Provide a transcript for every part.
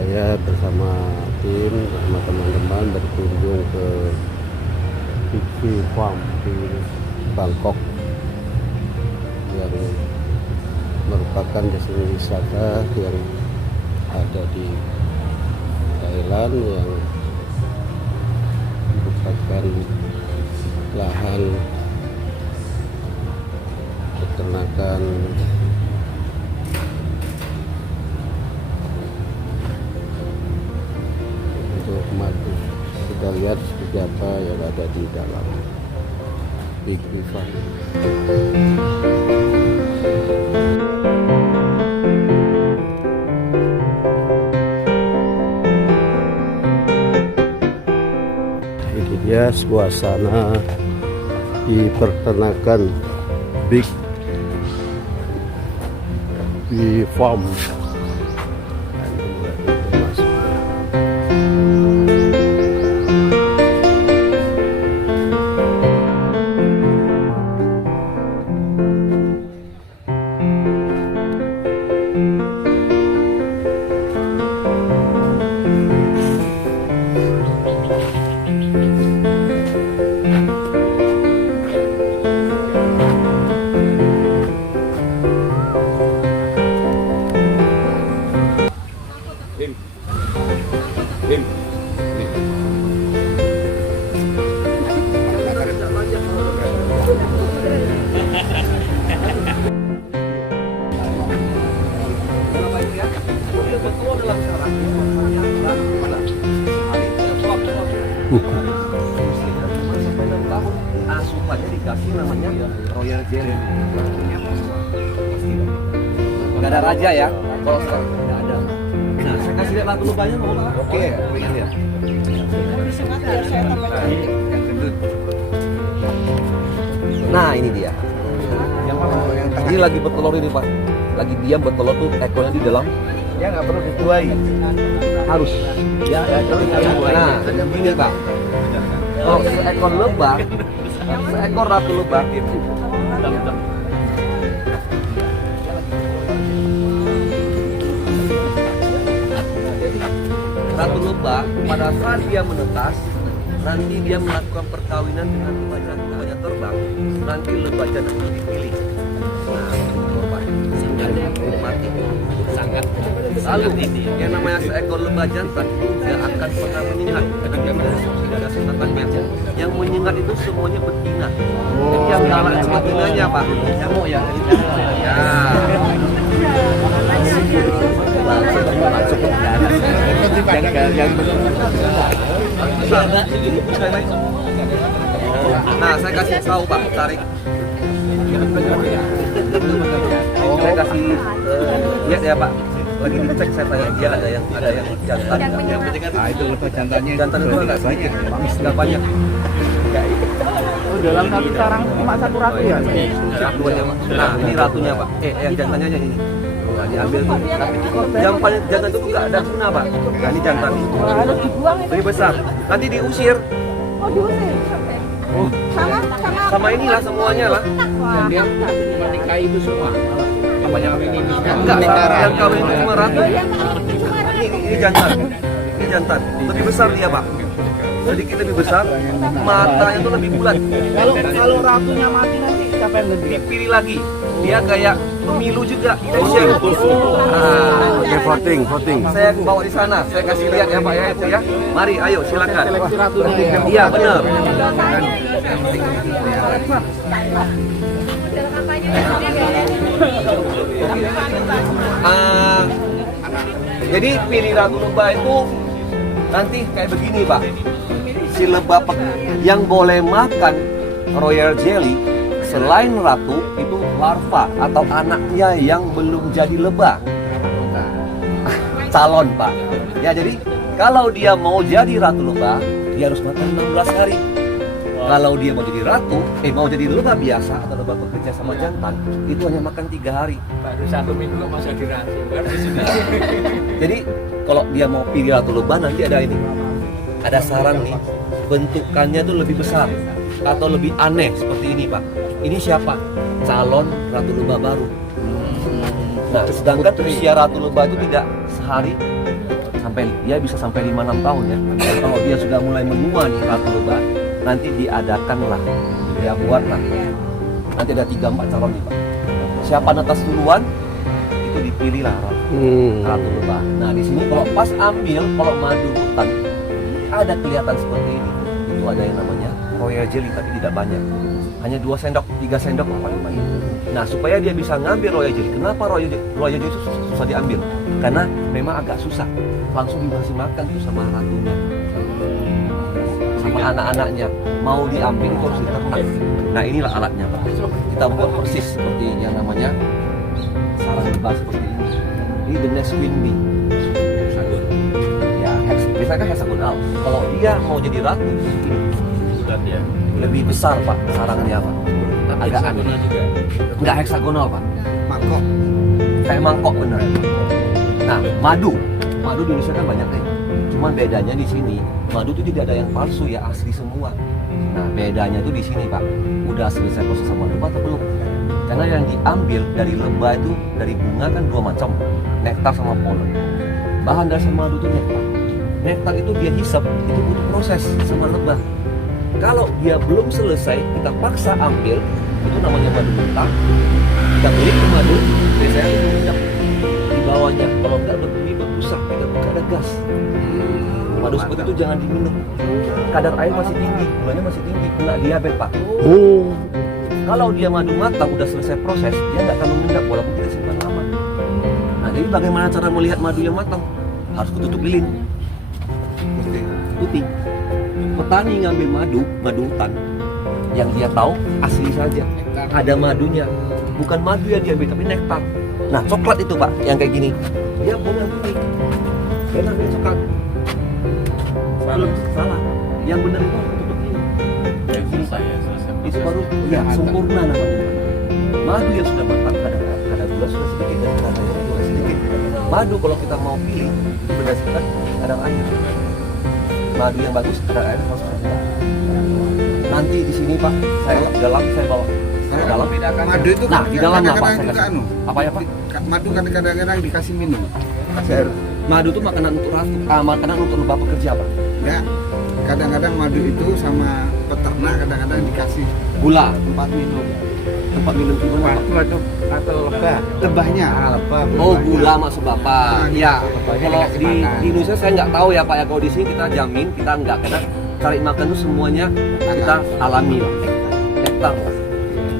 Saya bersama tim, bersama teman-teman berkunjung ke Big Farm di Bangkok yang merupakan destinasi wisata yang ada di Thailand, yang merupakan lahan peternakan untuk madu. Kita lihat seperti apa yang ada di dalam Big Farm. Ini dia suasana di peternakan Big Farm. Asupannya dikasih namanya Royal Jelly. Gak ada raja ya? Kalau sekarang nggak ada. Nah, saya kasih lihat lagu lubangnya mau nggak? Oke, pengen lihat. Yang gendut. Nah, ini dia. Yang mana? Ini lagi bertelur ini, Pak. Lagi diam bertelur tuh, ekornya di dalam. Ya nggak perlu dituai. Harus. Ya. Nah, ini Pak. Kalau seekor lebah, seekor ratu lebah itu ratu lebah pada saat dia menetas, nanti dia melakukan perkawinan dengan lebah terbang, nanti lebah jantan itu dipilih. Nah, mati sangat. Lalu yang namanya seekor lebah jantan tidak akan pernah menyengat karena dia tidak ada sentatannya. Yang menyengat itu semuanya betina. Jadi yang galak cuma betinanya, Pak. Nyamuk ya. Ya. Nah, saya kasih tahu, Pak, tarik. Saya kasih lihat ya, Pak. Lagi dicek, saya tanya dia ada yang jantan. Yang penting kan itu lebah jantannya. Jantan itu enggak banyak, enggak banyak. Oh, dalam satu sarang cuma satu ratu ya? Satu aja, Pak. Nah, ini ratunya, Pak. Yang jantannya yang ini. Nah, diambil tuh. Yang paling jantan itu enggak ada guna, Pak. Nah, ini jantan ini. Harus dibuang itu. Lebih besar. Nanti diusir. Oh, diusir. Oh, sama inilah semuanya lah. Wah, Dia menikahi itu semua. Apa yang ini? Enggak, yang kawin itu cuma ratu. Ini jantan. Ini jantan. Lebih besar dia, Pak. Sedikit lebih besar, matanya tuh lebih bulat. Kalau ratunya mati nanti siapa yang ganti? Dipilih lagi. Dia kayak pemilu juga, election. Oke, voting. Saya bawa di sana. Saya kasih lihat ya, Pak ya itu ya. Mari, ayo silakan. Seleksi ratunya. Iya, benar. Jadi pilih ratu lebah itu nanti kayak begini, Pak. Si lebah yang boleh makan royal jelly selain ratu itu larva atau anaknya yang belum jadi lebah. Calon, Pak. Ya, jadi kalau dia mau jadi ratu lebah, dia harus makan 16 hari. Kalau dia mau jadi ratu, mau jadi lebah biasa atau lebah bekerja sama jantan, itu hanya makan 3 hari. Baru 1 minggu masa di ratu. Jadi kalau dia mau pilih ratu lebah, nanti ada ini. Ada saran nih, bentukannya tuh lebih besar atau lebih aneh seperti ini, Pak. Ini siapa? Calon ratu lebah baru. Nah, sedangkan usia ratu lebah itu tidak sehari bisa sampai 5-6 tahun ya. Dan kalau dia sudah mulai menua nih ratu lebah, nanti diadakanlah, dia buatlah. Nanti ada 3-4 calon nih Pak. Siapa netas duluan itu dipilihlah ratu lebah. Nah di sini kalau pas ambil, kalau madu hutan ada kelihatan seperti ini. Itu ada yang namanya royal jelly tapi tidak banyak. Hanya 2 sendok, 3 sendok lah paling banyak. Nah supaya dia bisa ngambil royal jelly. Kenapa royal jelly itu susah diambil? Karena memang agak susah. Langsung dikasih makan tuh sama ratunya, sama anak-anaknya. Mau diambil itu harus diternak. Nah inilah alatnya Pak. Kita buat persis seperti yang namanya sarang lebah seperti ini. Ini the next queen bee. Ya, biasanya hexagonal. Kalau dia mau jadi ratu, ini lebih besar Pak sarangnya Pak. Agak aneh. Enggak heksagonal Pak. Mangkok. Kayak mangkok bener. Nah, madu di Indonesia kan banyak nih. Cuman bedanya di sini, madu itu tidak ada yang palsu ya, asli semua. Nah, bedanya tuh di sini Pak. Udah selesai proses sama lebah atau belum? Karena yang diambil dari lebah itu dari bunga kan 2 macam, nektar sama polen. Bahan dasar madu itu nektar. Nektar itu dia hisap, itu butuh proses sama lebah. Kalau dia belum selesai, kita paksa ambil, itu namanya madu mentah. Kita beli ke madu, biasanya itu minyak di bawahnya. Kalau enggak berduri berbusak, kita ada gas. Madu seperti itu jangan diminum. Kadar air masih tinggi, gulanya masih tinggi, kena diabetes Pak. Kalau dia madu matang udah selesai proses, dia nggak akan mengendap walaupun kita simpan lama. Nah jadi bagaimana cara melihat madu yang matang? Harus kututup lilin. Putih. Petani ngambil madu hutan, yang dia tahu asli saja. Ada madunya, bukan madu yang diambil tapi nektar. Nah coklat itu Pak, yang kayak gini, dia bukan kuning. Dia namanya coklat. Salah. Yang benar itu tutup lilin. Itu baru ya sempurna namanya. Madu yang sudah matang kadar gula sudah sedikit dan kadar airnya juga sedikit. Madu kalau kita mau pilih berdasarkan kadar air. Madu yang bagus kadar air harus rendah. Nanti di sini Pak, saya bawa dalam. Madu itu nah di dalam apa? Apa ya Pak? Madu kadang-kadang dikasih minum. Kasih air. Madu itu makanan untuk ratu, makanan untuk lebah pekerja Pak. Enggak. Kadang-kadang madu itu sama peternak kadang-kadang dikasih Gula, tempat minum. tempat minum gimana Pak? Atau lebah. Lebahnya, lebah. Oh lebahnya. gula maksud Bapak. Ya, kalau di Indonesia saya nggak tahu ya Pak ya. Kalau di sini kita jamin kita nggak, karena cari makan itu semuanya kita alami lah. Nektar lah.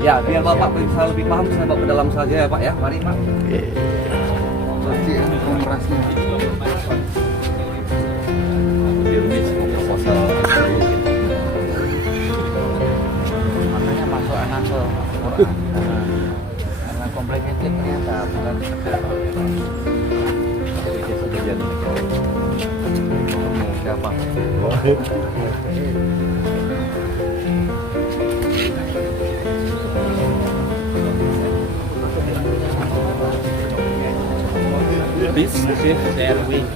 Ya, biar Bapak bisa lebih paham, saya bawa ke dalam saja ya Pak ya. Mari Pak. Pasti komprasnya. Makanya masuk anak ke Quran. Karena complicated ternyata bukan sekedar. Siapa? This shift their wings.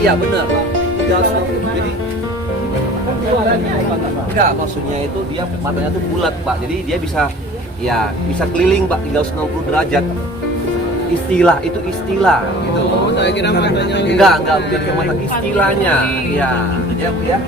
Iya benar. Jadi enggak, maksudnya itu dia matanya tuh bulat Pak. Jadi dia bisa bisa keliling Pak 360 derajat. Istilah itu istilah gitu. Oh, saya kira matanya Enggak bukan cuma mata istilahnya. Ya Bu ya.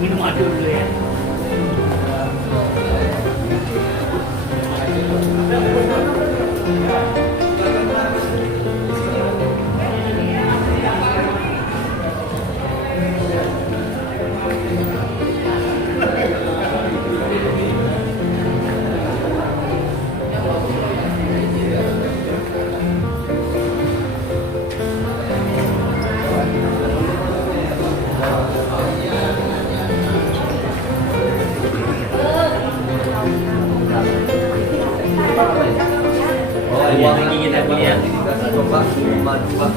Minum madu dulu ya. Ini kita lihat. Pak, madu Pak.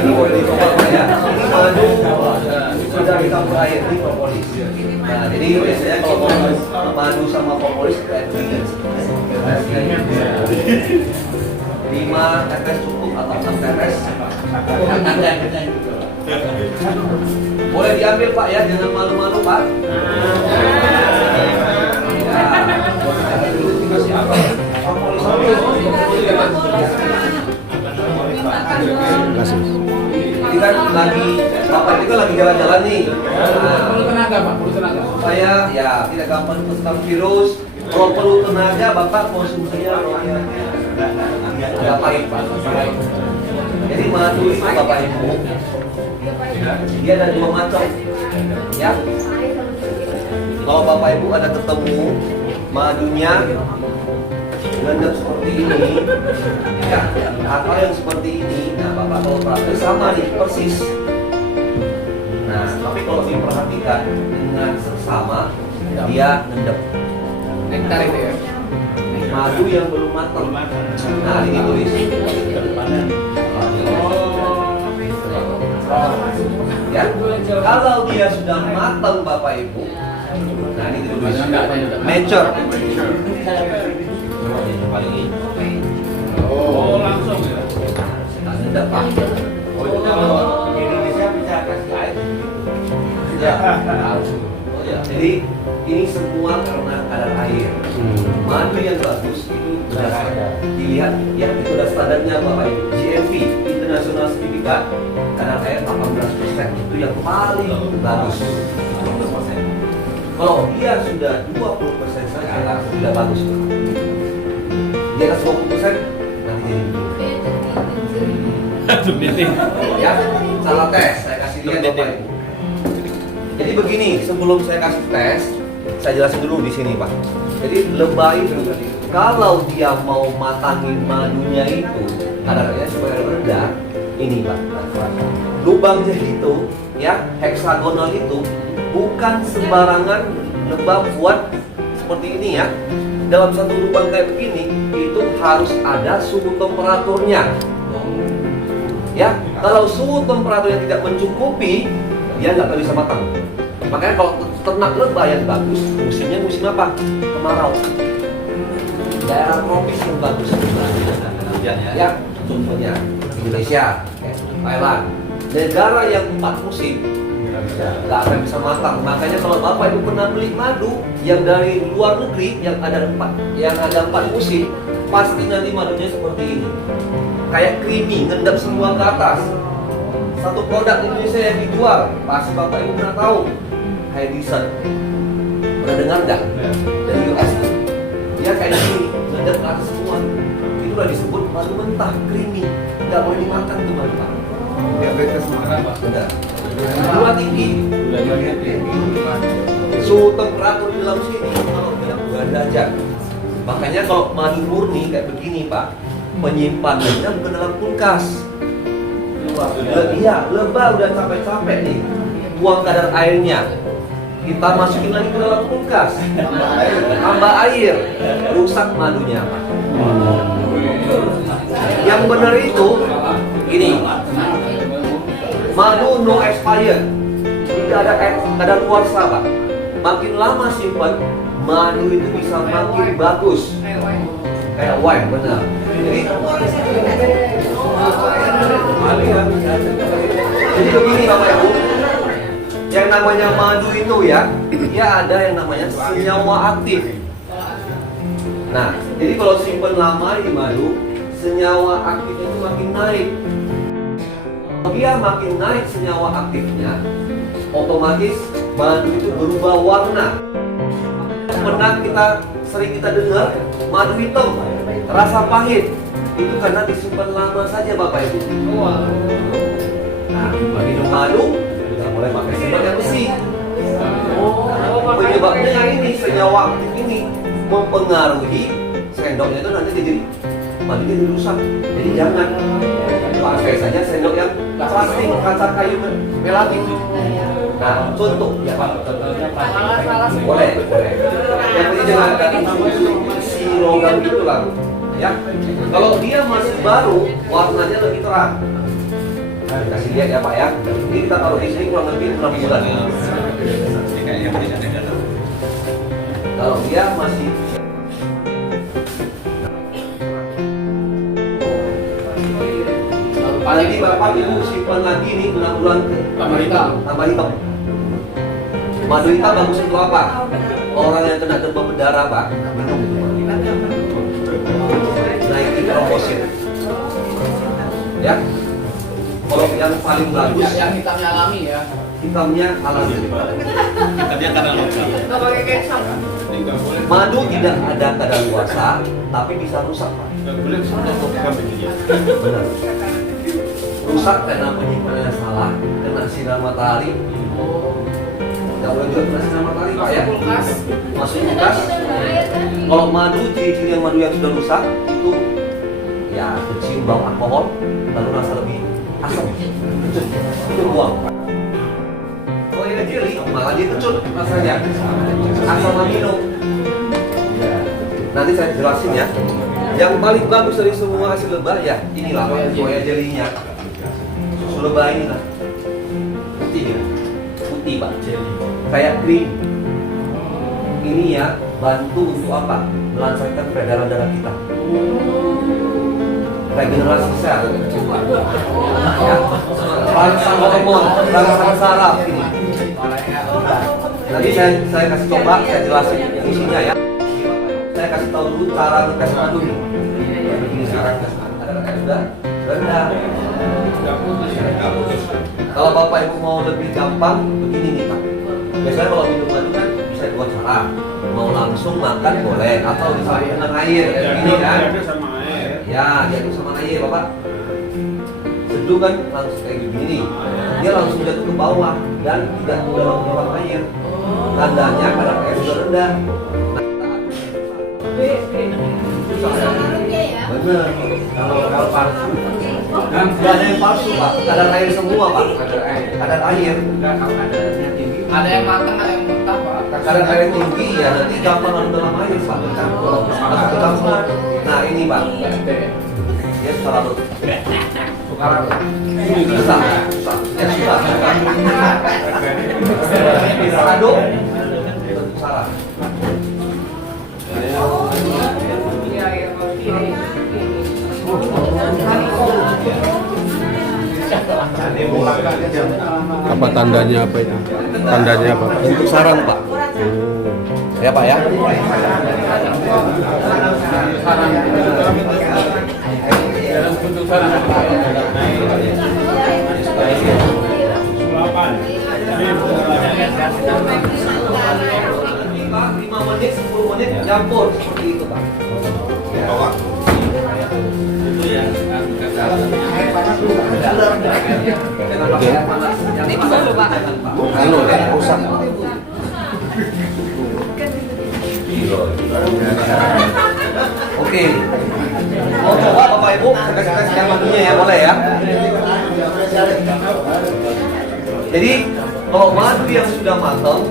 Ini boleh dicoba Pak ya. Ini madu sudah dicampur air di propolis. Nah, jadi biasanya kalau mau madu sama propolis kayak begini. 5 tetes cukup atau 6 tetes. Boleh diambil Pak ya, jangan malu-malu Pak. Kasih. Ini kan lagi, Bapak itu kan lagi jalan-jalan nih. Supaya ya tidak gampang terserang virus. Kalau perlu tenaga, Bapak konsumsinya agak pahit Pak. Jadi madu itu Bapak Ibu, dia ada 2 macam. Ya. Kalau Bapak Ibu ada ketemu madunya ngendap seperti ini, ya, atau yang seperti ini, nah Bapak kalau praktek sama nih persis. Nah, tapi kalau diperhatikan dengan seksama, dia ngendap. Nektar itu ya. Madu yang belum matang. Nah, ini tulis. Ya, kalau dia sudah matang Bapak Ibu, nah ini tulis. Mature. Oh, langsung ya. Ngendap Pak. Indonesia bisa kasih air. Ya. Oh ya. Jadi ini semua karena kadar air. Madu yang bagus itu sudah dilihat ya, itu sudah standarnya Bapak Ibu. GMP International Certificate kadar air 18% itu yang paling bagus. 18%. Kalau dia sudah 20% saja sudah bagus. Di atas 20% nanti jadi ya, salah tes, saya kasih lihat Bapak Ibu. Jadi begini, sebelum saya kasih tes, saya jelasin dulu di sini Pak. Jadi lebah itu, kalau dia mau matangin madunya itu, kadarnya supaya rendah, ini Pak. Lubangnya itu, ya heksagonal itu, bukan sembarangan lebah buat seperti ini ya. Dalam satu lubang kayak begini, itu harus ada suhu temperaturnya. Ya, kalau suhu temperaturnya tidak mencukupi, dia nggak akan bisa matang. Makanya kalau ternak lebah yang bagus, musimnya musim apa? Kemarau. Daerah tropis yang bagus. Ya, contohnya Indonesia, Thailand. Negara yang 4 musim, nggak akan bisa matang. Makanya kalau Bapak Ibu pernah beli madu yang dari luar negeri yang ada 4 musim, pasti nanti madunya seperti ini. Kayak creamy, ngendap semua ke atas. Satu produk Indonesia yang dijual, pasti Bapak Ibu pernah tahu, Hydison. Pernah dengar nggak? Dari US. Dia kayak gini, ngendap ke atas semua. Itu udah disebut madu mentah, creamy. Nggak boleh dimakan tuh madu. Diabetes marah Pak. Benar. Gula tinggi. Suhu temperatur di dalam sini kalau tidak 2 derajat. Makanya kalau madu murni kayak begini Pak, penyimpanannya bukan dalam kulkas. Iya, lebah udah capek-capek nih, buang kadar airnya. Kita masukin lagi ke dalam kulkas, tambah air, rusak madunya Pak. Yang benar itu, ini madu no expired, tidak ada kadar luarsa Pak. Makin lama simpan, madu itu bisa makin bagus. Kayak wine, benar. Jadi begini Bapak Ibu, yang namanya madu itu ya, dia ada yang namanya senyawa aktif. Nah, jadi kalau simpan lama di madu, senyawa aktifnya itu makin naik. Kalau dia makin naik senyawa aktifnya, otomatis madu itu berubah warna. Pernah sering kita dengar madu hitam, rasa pahit. Itu karena disimpan lama saja Bapak Ibu. Nah, minum madu tidak boleh pakai sendok yang besi. Penyebabnya yang ini, senyawa aktif ini mempengaruhi sendoknya itu nanti jadi madunya jadi rusak. Jadi jangan pakai saja sendok yang plastik, kaca kayu melatik. Nah, contoh ya Pak. Boleh. Yang penting jangan ada si logam itu lah. Ya. Kalau dia masih baru, warnanya lebih terang. Kasih lihat ya Pak ya. Ini kita taruh di sini kurang lebih 6 bulan. Kalau dia masih apalagi Bapak Ibu simpan lagi nih 6 bulan tambah hitam. Madu hitam bagus untuk apa? Orang yang kena demam berdarah Pak, minum. Naikin trombosit. Ya. Kalau yang paling bagus Yang hitamnya alami ya. hitamnya alami. Hitamnya karena lokal. Nggak pakai kecap. Madu tidak ada kadaluarsa, tapi bisa rusak Pak. Benar. Rusak karena penyimpanannya salah, kena sinar matahari. Tidak boleh juga kena sinar matahari Pak ya. Masuk kulkas. Kalau madu, ciri-ciri yang madu yang sudah rusak itu ya kecium bau alkohol, lalu rasa lebih asam. Itu buang. Kalau ini jelly, malah dia kecut rasanya. Asam amino. Nanti saya jelasin ya. Yang paling bagus dari semua hasil lebah ya inilah Pak, soya jelinya. Susu lebah ini lah. Putih ya? Putih Pak, jelly. Kayak krim. Ini ya bantu untuk apa? Melancarkan peredaran darah kita. Regenerasi sel. Ya. Rangsang hormon, rangsang saraf ini. Nanti saya kasih coba, saya jelasin isinya ya. Saya kasih tahu dulu cara tes madu nih. Begini sekarang ada sudah rendah. Kalau Bapak Ibu mau lebih gampang, begini nih Pak. Biasanya kalau minum madu kan bisa dua cara. Mau langsung makan boleh, atau dicampur dengan air. Ini kan? Ya, diaduk sama air Bapak. Seduh kan langsung kayak gini. Dia langsung jatuh ke bawah dan tidak dalam air. Tandanya kadar air sudah rendah. Bener. Kalau palsu, nggak ada yang palsu Pak. Kadar air semua Pak. Kadar air. Ada yang matang, ada yang mentah Pak. Kadar air tinggi ya nanti gampang larut dalam air Pak. Bercampur. Nah ini Pak. Dia suka larut. Susah. Ya susah. Bisa aduk. Tentu salah. Apa tandanya apa itu? Tandanya apa? Bentuk sarang Pak. Ya Pak ya. Pak, 5 menit, 10 menit campur seperti itu Pak. Ya. Itu ya. Ini dulu Pak. Anu ya, rusak. Oke. Mau coba Bapak Ibu tes yang madunya ya, boleh ya. Jadi kalau madu yang sudah matang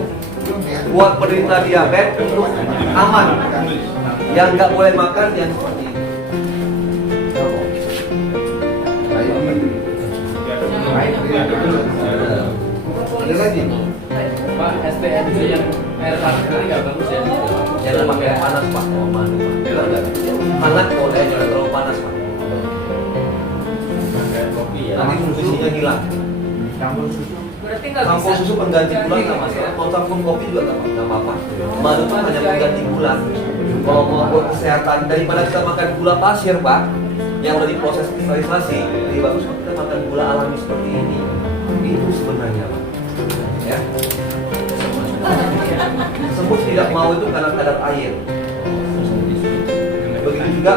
buat penderita diabetes untuk aman. Yang nggak boleh makan yang seperti ini. Ada lagi? Pak, STM itu yang air panas itu nggak bagus ya? Jangan pakai air panas Pak, mau madu Pak. Hangat boleh, jangan terlalu panas Pak. Nanti fungsinya hilang. Berarti nggak Campur bisa. susu pengganti gula nggak masalah. Kalau campur kopi juga nggak apa-apa. Madu itu hanya pengganti gula. Kalau mau buat kesehatan daripada kita makan gula pasir Pak, yang udah diproses kristallisasi, lebih bagus kita makan gula alami seperti ini. Itu sebenarnya Pak. Ya. Semut tidak mau itu karena kadar air. Begitu juga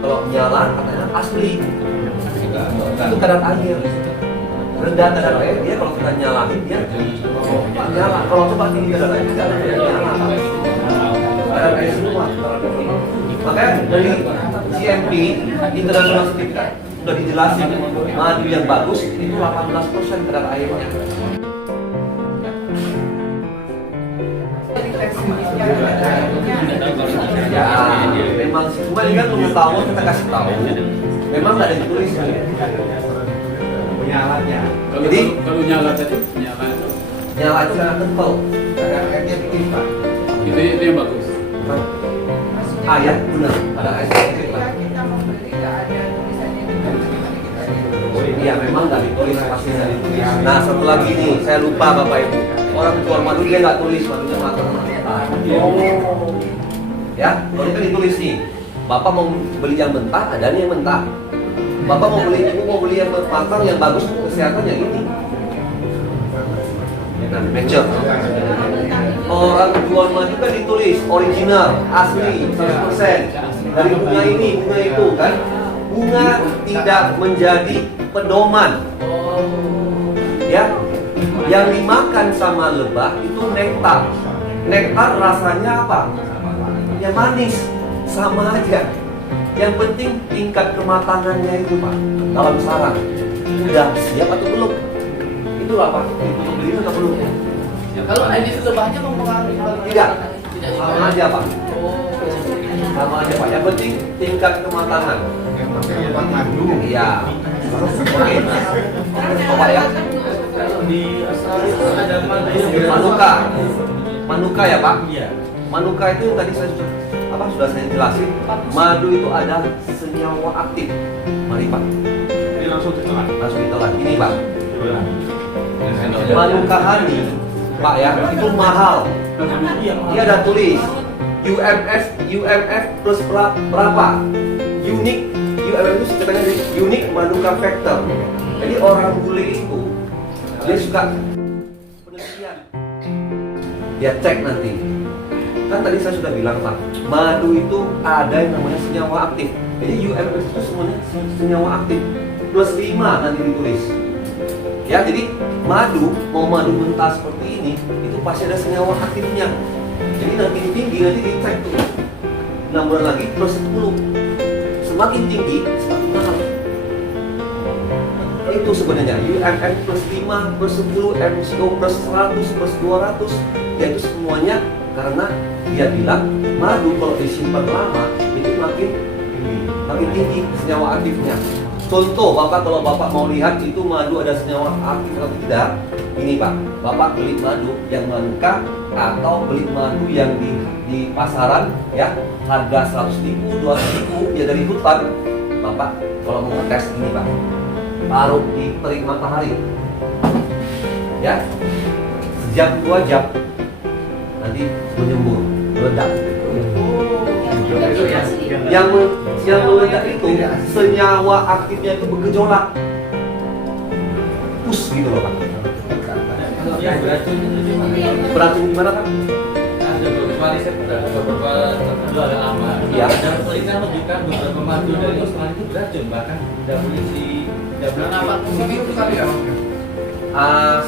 kalau nyala katanya asli. Itu kadar air. Rendah kadar air dia kalau kita nyalain dia nyala. Kalau coba tinggi kadar air dia nyala. Kadar air semua. Dari GMP International Certificate sudah dijelasin madu yang bagus itu 18% kadar airnya. Ya, memang sih. Cuma ini kan pengetahuan kita kasih tahu. Memang nggak ada ditulis. Punya alatnya. Jadi Kalau nyala tadi, nyala itu. nyala aja sangat kental. Airnya dikit Pak. Itu yang bagus. Ah ya, benar. Ada air sedikit lah. Iya, memang nggak ditulis, pasti nggak ditulis. Nah, satu lagi nih, saya lupa Bapak Ibu. Orang jual madu dia nggak tulis madunya matang mentah. Ya, kalau ini kan ditulis nih. Bapak mau beli yang mentah, ada nih yang mentah. Bapak mau beli, ibu mau beli yang matang, yang bagus untuk kesehatan yang ini. Nah, matcher. Orang jual madu kan ditulis original, asli, 100%. Dari bunga ini, bunga itu kan. Bunga tidak menjadi pedoman. Ya, yang dimakan sama lebah itu nektar. Nektar rasanya apa? Ya manis, sama aja. Yang penting tingkat kematangannya itu Pak, dalam sarang. Udah siap atau belum? Itulah Pak, untuk beli atau belum? Kalau edisi lebahnya mempengaruhi Tidak, sama aja Pak. Sama aja Pak. Yang penting tingkat kematangan. Yang penting lebah madu. Iya. Oke. Bapak ya. Di Australia itu ada madu yang Manuka. Manuka ya Pak? Iya. Manuka itu yang tadi sudah saya jelasin. Madu itu ada senyawa aktif. Mari Pak, Ini langsung ditelan. langsung ditelan. Ini Pak. Manuka honey, Pak ya, itu mahal. Dia ada tulis UMF plus berapa? Unique UMF itu katanya unique Manuka factor. Jadi orang bule itu dia suka penelitian. Dia cek nanti. Kan tadi saya sudah bilang Pak, madu itu ada yang namanya senyawa aktif. Jadi UMF itu semuanya senyawa aktif. Plus 5 nanti ditulis. Ya, jadi madu, mau madu mentah seperti ini, itu pasti ada senyawa aktifnya. Jadi nanti tinggi, nanti dicek tuh 6 bulan lagi plus 10. Semakin tinggi, semakin mahal. Itu sebenarnya UMF plus 5, plus 10, MCO plus 100, plus 200. Ya itu semuanya karena dia bilang madu kalau disimpan lama itu makin tinggi senyawa aktifnya. Contoh, Bapak kalau Bapak mau lihat itu madu ada senyawa aktif atau tidak, ini Pak, Bapak beli madu yang Manuka atau beli madu yang di pasaran ya, harga 100.000, 200.000 ya dari hutan. Bapak kalau mau tes ini Pak, taruh di terik matahari ya, sejam 2 jam nanti menyembur, meledak. Yang meledak itu senyawa aktifnya itu bergejolak, push gitu loh Pak. Yang beracun itu Beracun gimana Pak? ada beberapa riset, beberapa tertentu ada lama. Iya. Dan penelitian menunjukkan beberapa madu dari Australia itu beracun, bahkan tidak boleh apa itu kali ya.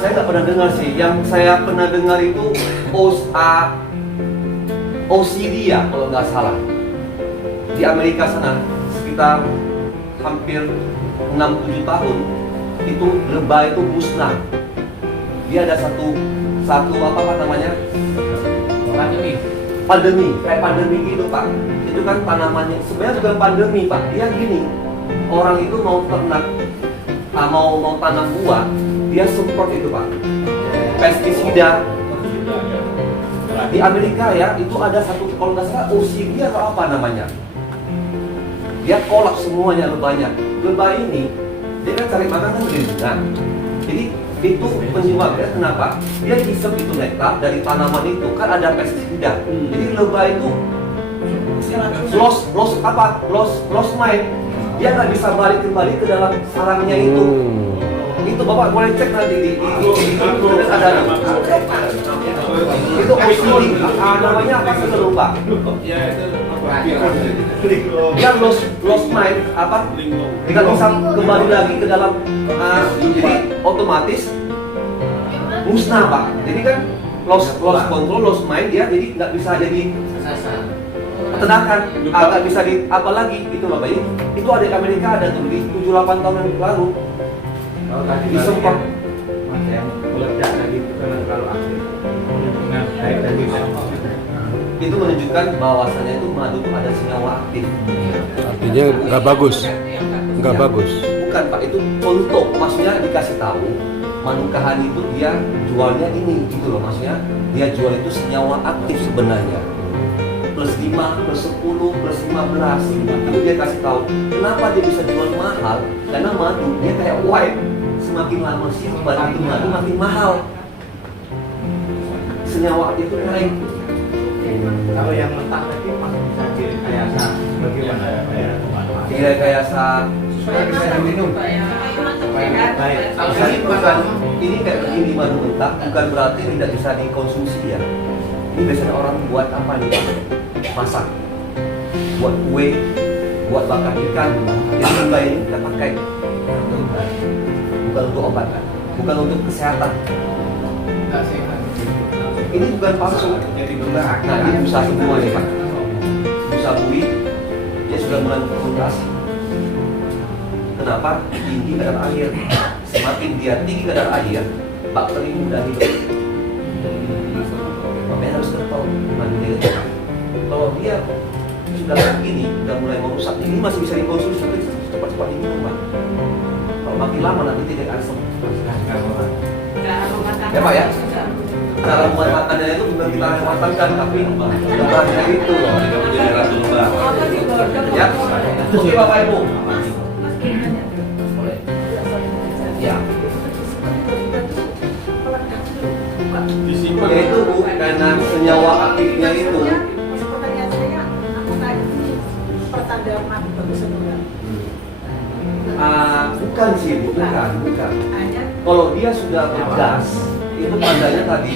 Saya nggak pernah dengar sih. Yang saya pernah dengar itu OCD ya kalau nggak salah. Di Amerika sana sekitar hampir 6-7 tahun itu lebah itu musnah. Dia ada satu apa namanya pandemi kayak pandemi gitu Pak. Itu kan tanamannya sebenarnya bukan pandemi Pak. Dia gini, orang itu mau ternak mau tanam buah, dia semprot itu Pak, pestisida. Di Amerika ya itu ada satu kalau nggak salah OCD atau apa namanya. Dia kolak semuanya lebahnya. Lebah ini dia kan cari makan kan dari lingkungan. Jadi itu penyebabnya kenapa? Dia isep itu nektar dari tanaman itu kan ada pestisida. Jadi lebah itu lost mind. Dia nggak bisa balik kembali ke dalam sarangnya itu. Itu Bapak boleh cek nanti di ada itu OCD. Namanya apa saya lupa. Ya itu Dia lost mind apa? Tidak bisa kembali lagi ke dalam jadi otomatis musnah Pak. Jadi kan lost control, lost mind dia jadi nggak bisa jadi peternakan agak bisa di apa lagi itu Bapak Ibu. Itu ada di Amerika ada tuh di 7-8 tahun yang lalu. Kalau tadi Di Sepang. Mas yang meledak tadi itu karena terlalu aktif. Nah, baik tadi Itu menunjukkan bahwasannya itu madu itu ada senyawa aktif. Artinya nggak bagus. Nggak Ya. bagus. Bukan Pak, itu untuk maksudnya dikasih tahu madu kahani itu dia jualnya ini gitu loh, maksudnya dia jual itu senyawa aktif sebenarnya plus 5, plus 10, plus 15 itu dia kasih tahu. Kenapa dia bisa jual mahal? Karena madu dia kayak wine, semakin lama simpan itu madu makin mahal, senyawa aktif itu naik. kalau yang mentah tadi masih bisa direkayasa bagaimana? Direkayasa Supaya bisa diminum. Baik. Kalau Jadi ini bukan ini kayak begini madu mentah bukan berarti tidak bisa dikonsumsi ya. Ini biasanya orang buat apa nih Pak? Masak, buat kue, buat bakar ikan. Jadi limbah ini kita pakai bukan untuk obat kan, bukan untuk kesehatan. nggak sehat. Ini bukan palsu. Jadi benar. Nah ini busa semua nih Pak. Busa bui dia sudah mulai fermentasi. Kenapa? Tinggi kadar air. Semakin dia tinggi kadar air, bakteri mudah hidup. Makanya harus kental. Kalau dia sudah begini, sudah mulai merusak, ini masih bisa dikonsumsi tapi cepat-cepat diminum Pak. Kalau makin lama nanti tidak asam. Ya Pak ya. Cara membuat makannya itu bukan kita matangkan tapi lebahnya itu loh. Ya. Oke Bapak Ibu. Boleh. Ya. Yaitu Bu, karena senyawa aktifnya itu. Pertanyaan saya, apakah ini pertanda mati bagus atau enggak? Bukan sih Bu, bukan. Hanya Kalau dia sudah bergas, itu tandanya tadi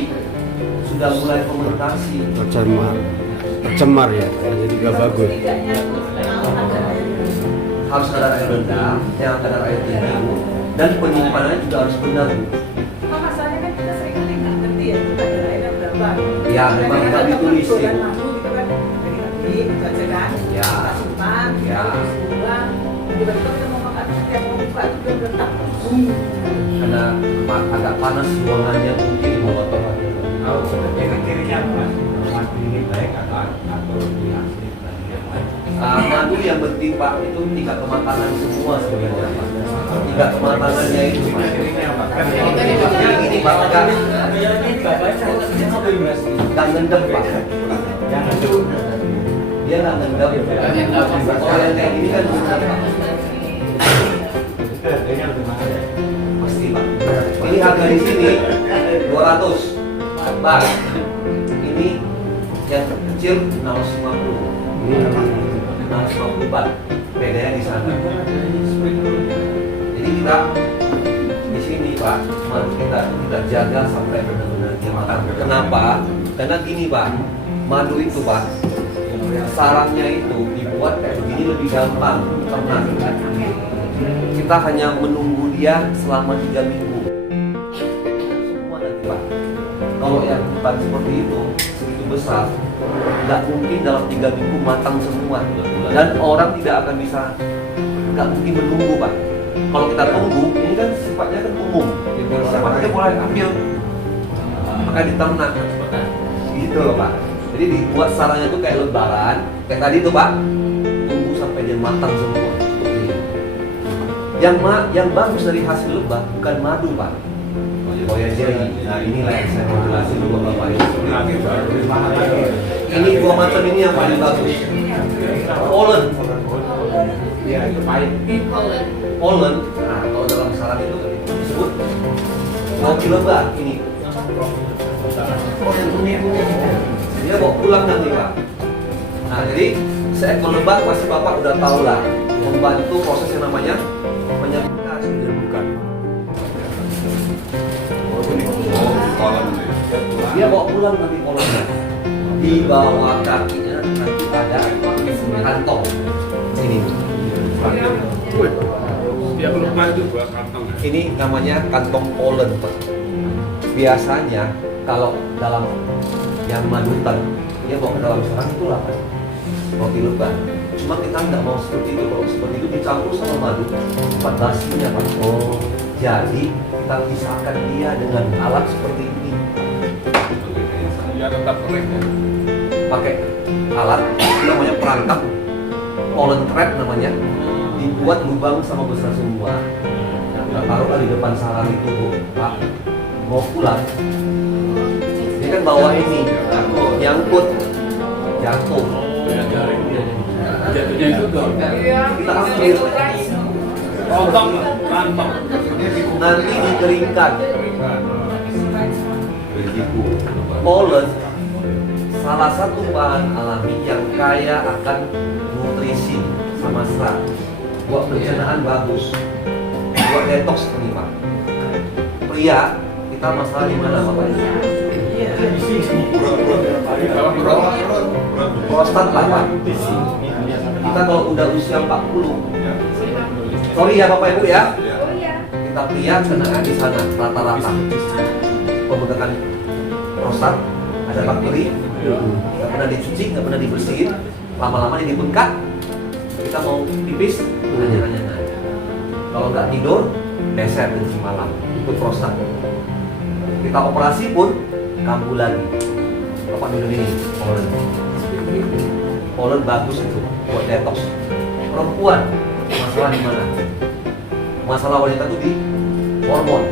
sudah mulai fermentasi. Tercemar ya. Jadi nggak bagus. setidaknya ada Harus kadar air rendah, yang kadar air tinggi Bu. Dan penyimpanannya juga harus benar Bu. masalahnya kan kita sering kali nggak ngerti ya itu kadar airnya berapa. Ya, memang nggak ditulis ya. ya. Madu gitu kan dari ngerti itu aja kan. Ya. Kita simpan, Ya. kita buang. Tiba-tiba kita mau makan setiap mau buka itu udah meletak. Karena agak panas ruangannya mungkin di bawah toh. Kalau ciri-cirinya apa? Madu ini baik atau ini asli dan yang lain. Madu yang bertimpa itu tingkat kematangan semua sebenarnya Pak. Tingkat kematangannya itu Pak. Cirinya apa? Kan Yang ini Pak, nggak ngendep Pak. yang itu Dia nggak ngendep. Kalau yang kayak gini kan ngendep Pak. harganya lebih mahal ya. Pasti Pak. Ini harga di sini 200 Pak. Ini yang kecil 650. 650 Pak. Bedanya di sana. Jadi kita di sini Pak, madu kita itu kita jaga sampai benar-benar dia makan. Kenapa? Karena gini Pak, madu itu Pak, sarangnya itu dibuat kayak begini lebih gampang ternak. Kita hanya menunggu dia selama 3 minggu. Semua nanti Pak. Kalau yang bukan seperti itu, segitu besar, nggak mungkin dalam 3 minggu matang semua. Dan orang tidak akan bisa, nggak mungkin menunggu Pak. Kalau kita tunggu, ini kan sifatnya kan umum. Siapa saja boleh ambil. Maka diternak. Gitu loh Pak. Jadi dibuat sarangnya itu kayak lebaran, kayak tadi tuh Pak. Tunggu sampai dia matang semua. Seperti ini. Yang bagus dari hasil lebah bukan madu Pak. Oh ya jadi, nah inilah yang saya mau jelasin dulu Bapak Ibu. Ini dua macam ini yang paling bagus. Pollen. Ya itu pahit. Pollen, nah kalau dalam sarang itu disebut ngopi lebah ini. Dia bawa pulang nanti Pak. Nah jadi seekor lebah pasti Bapak udah tahu lah membantu proses yang namanya penyembuhan. Dia bawa pulang nanti pollennya. Di bawah kakinya nanti ada kantong sini. Tiap lebah itu buat kantong ya? Ini namanya kantong pollen Pak. Biasanya kalau dalam yang madutan dia bawa ke dalam sarang itu lah Pak. roti lebah. Cuma kita nggak mau seperti itu. Kalau seperti itu dicampur sama madu, cepat basinya Pak. Oh, jadi kita pisahkan dia dengan alat seperti ini. Ya tetap kering ya. Pakai alat itu namanya perangkap pollen trap namanya, dibuat lubang sama besar semua. Nah, taruhlah di depan sarang itu Bu, Pak mau pulang dia kan bawa ini nyangkut jatuh. Jatuhnya itu tuh. Kita ambil Rotong, rantong. nanti dikeringkan. Pollen salah satu bahan alami yang kaya akan nutrisi sama serat, buat pencernaan bagus, buat detox nih Pak. Pria kita masalah di mana Bapak? Prostat lah Pak. Kita kalau udah usia 40, sorry ya Bapak Ibu ya, kita pria kena di sana rata-rata pembentukan prostat, ada bakteri, nggak pernah dicuci, nggak pernah dibersihin, lama-lama ini bengkak. Kita mau pipis, hanya. Kalau nggak tidur, beser di malam, itu prostat. Kita operasi pun kambuh lagi. Bapak minum ini, pollen bagus itu buat detox. Perempuan masalah di mana? Masalah wanita itu di hormon.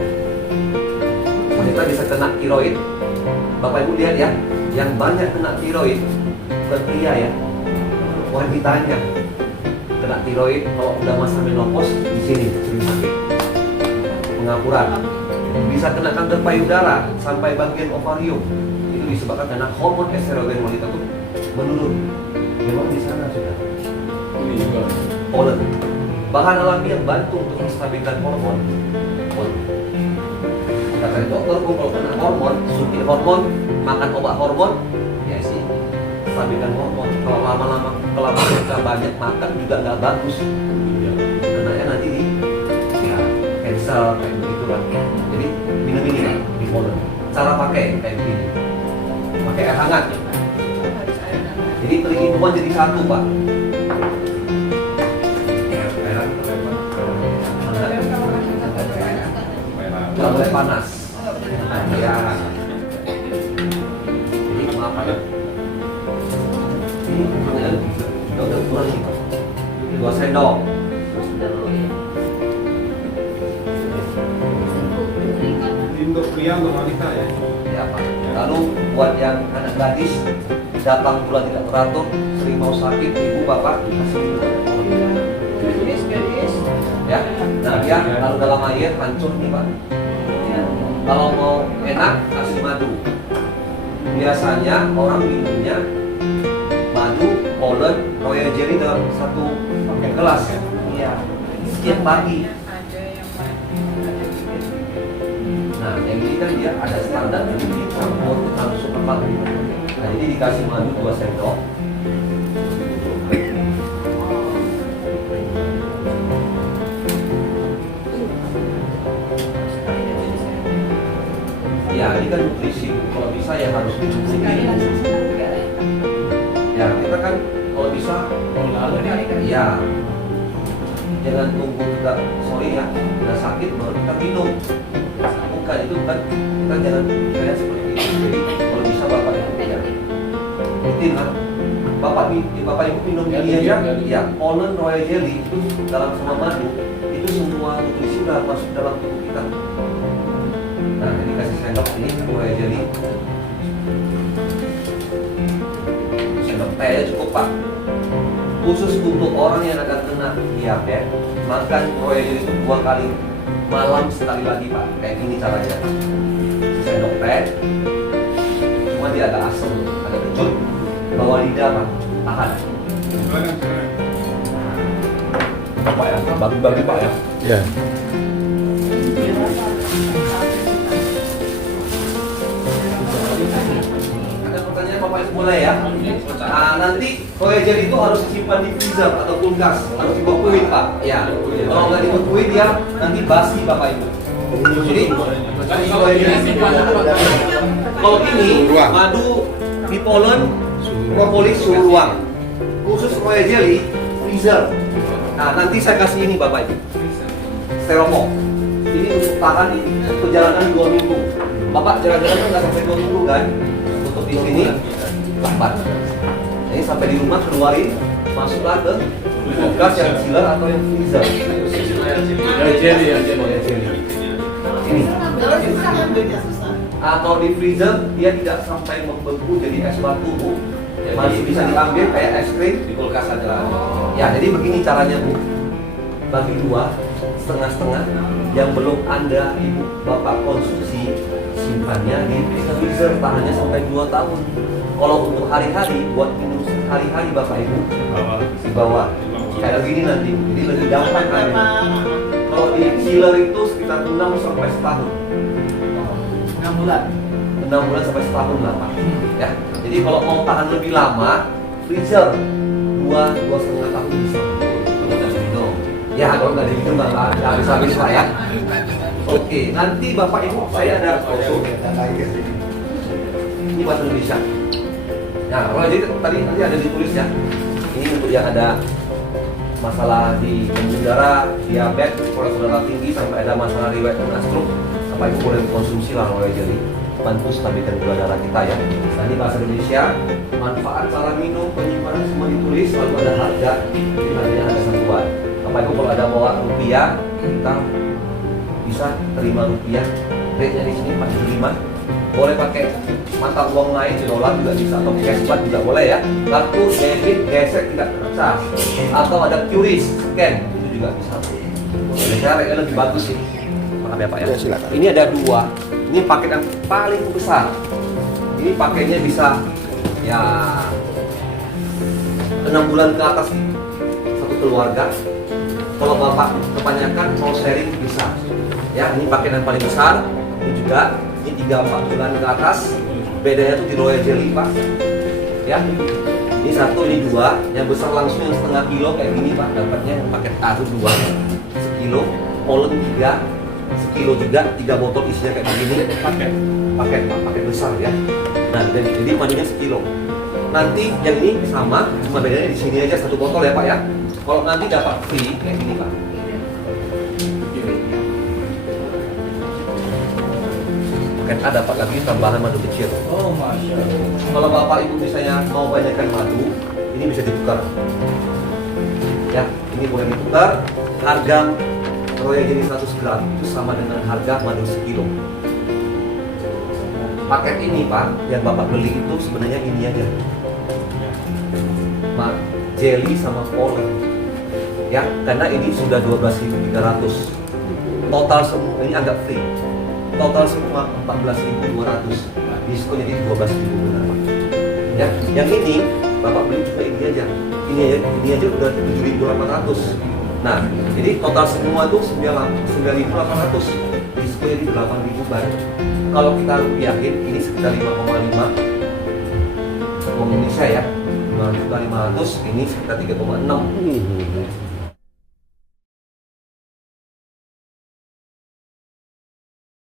Wanita bisa kena tiroid. Bapak Ibu lihat ya, yang banyak kena tiroid bukan pria ya, wanitanya kena tiroid. Kalau udah masa menopause di sini sering sakit, pengapuran, bisa kena kanker payudara sampai bagian ovarium. Itu disebabkan karena hormon estrogen wanita itu menurun. Memang di sana sudah Ini juga. pollen, bahan alami yang bantu untuk menstabilkan hormon. Kata dokter, kalau kena hormon, suntik hormon, makan obat hormon, ya sih, stabilkan hormon. Kalau lama-lama kelamaan kita banyak makan juga nggak bagus. Karena nanti ya cancel kayak begitu kan. Jadi minum ini Pak, di pollen. Cara pakai kayak begini, pakai air hangat. Jadi perinuman jadi satu Pak. Nggak boleh panas. Ya. Jadi maaf ya. Ini udah kurang nih. 2 sendok. Untuk pria untuk wanita ya. Ya Pak. Lalu buat yang anak gadis datang bulan tidak teratur, sering mau sakit, ibu bapak kasih minum. Ya. Nah dia kalau dalam air hancur nih Pak. Kalau mau enak kasih madu. Biasanya orang minumnya madu, pollen, royal jelly dalam satu gelas. Iya. Setiap pagi. Nah, yang ini kan dia ada standar jadi dicampur langsung ke madu. Nah, jadi dikasih madu 2 sendok. Ya, ini kan nutrisi. Kalau bisa ya harus minum segini. Ya, kita kan kalau bisa ya jangan tunggu kita sorry ya udah sakit baru kita minum. Bukan itu kan kita jangan kayak seperti itu. Jadi kalau bisa bapak ibu ya rutin kan. Bapak ibu minum ini aja. Ya, pollen royal jelly itu dalam sama madu itu semua nutrisi udah masuk dalam tubuh kita. Nah, ini kasih sendok ini royal jelly. Sendok teh cukup Pak. Khusus untuk orang yang akan kena diabetes, makan royal jelly itu 2 kali, malam sekali lagi Pak. Kayak gini caranya. Sendok teh, cuma dia agak asam, agak kecut. Bawa lidah Pak, tahan. Pak ya, bagi-bagi Pak ya. Ya. Ada pertanyaan Bapak Ibu boleh ya? Nah, nanti royal jelly itu harus disimpan di freezer atau kulkas, harus dibekuin Pak. Ya, kalau nggak dibekuin dia nanti basi Bapak Ibu. Jadi royal jelly kalau ini madu di pollen, propolis suhu ruang. khusus Royal Jelly freezer. Nah, nanti saya kasih ini Bapak Ibu. Styrofoam. Ini untuk tahan di perjalanan 2 minggu. Bapak jalan-jalan nggak sampai 2 minggu kan? Tutup di sini, lambat. Jadi sampai di rumah keluarin, masuklah ke kulkas yang chiller atau yang freezer. Ya jelly, ya jelly. Royal Jelly. Ini. Kalau susah yang beda susah. Kalau di freezer dia tidak sampai membeku jadi es batu, Bu. Masih bisa diambil kayak es krim Di kulkas aja. ya. Jadi begini caranya, Bu. Bagi 2 setengah-setengah yang belum Anda Ibu Bapak konsumsi, simpannya di freezer, tahannya sampai 2 tahun. Kalau untuk hari-hari, buat minum hari-hari Bapak Ibu di bawah kayak gini nanti, jadi lebih gampang kan. Kalau di chiller itu sekitar 6 sampai setahun. 6 bulan. 6 bulan sampai setahun lah Pak. Ya. Jadi kalau mau tahan lebih lama, freezer 2,5 tahun bisa. Ya kalau nggak diminum nggak habis-habis Pak ya. Oke, nanti Bapak Ibu saya ada foto. Ini bahasa Indonesia. Nah, kalau jadi tadi nanti ada ditulis ya. Ini untuk yang ada masalah di pembuluh darah, diabetes, kolesterol darah tinggi, sampai ada masalah riwayat kena stroke, Bapak Ibu boleh konsumsi lah Royal Jelly. Bantu stabilkan gula darah kita ya. Nah, ini bahasa Indonesia. Manfaat, cara minum, penyimpanan semua ditulis, lalu ada harga. Jadi harganya ada satuan. Bapak Ibu kalau ada bawa rupiah, kita bisa terima rupiah. Rate-nya di sini 45. Boleh pakai mata uang lain, dolar juga bisa, atau cashback juga boleh ya. Kartu debit gesek tidak tercas, atau ada QRIS scan itu juga bisa. Jadi saya rate-nya lebih bagus sih. Maaf ya Pak ya. Ya, silakan. Ini ada 2. Ini paket yang paling besar. Ini paketnya bisa ya 6 bulan ke atas satu keluarga. Kalau Bapak kebanyakan mau sharing bisa. Ya, ini paket yang paling besar. Ini juga, ini 3-4 bulan ke atas. Bedanya tuh di Royal Jelly Pak. Ya, ini 1, ini 2. Yang besar langsung yang setengah kilo kayak gini Pak. Dapatnya yang paket A itu 2 sekilo, Polen 3 sekilo juga, 3 botol isinya kayak begini. Paket Pak, paket besar ya. Nah, jadi majunya sekilo. Nanti yang ini sama, cuma bedanya di sini aja 1 botol ya Pak ya. Kalau nanti dapat free kayak gini Pak. Paket A dapat lagi tambahan madu kecil. Oh, Masya Allah. Kalau Bapak Ibu misalnya mau banyakkan madu, ini bisa ditukar. Ya, ini boleh ditukar. Harga Royal Jelly 100 gram itu sama dengan harga madu sekilo. Paket ini Pak, yang Bapak beli itu sebenarnya ini aja. Jelly sama Polen. Ya, karena ini sudah 12.300. Total semua ini agak free. Total semua 14.200. Diskon jadi 12.000 benar Pak. Ya, yang ini Bapak beli juga ini aja. Ini aja udah 7.800. Nah, jadi total semua tuh 9.800. Diskon jadi 8.000 baru. Kalau kita rupiahin ini sekitar 5,5 uang Indonesia ya. 5.500 ini sekitar 3,6.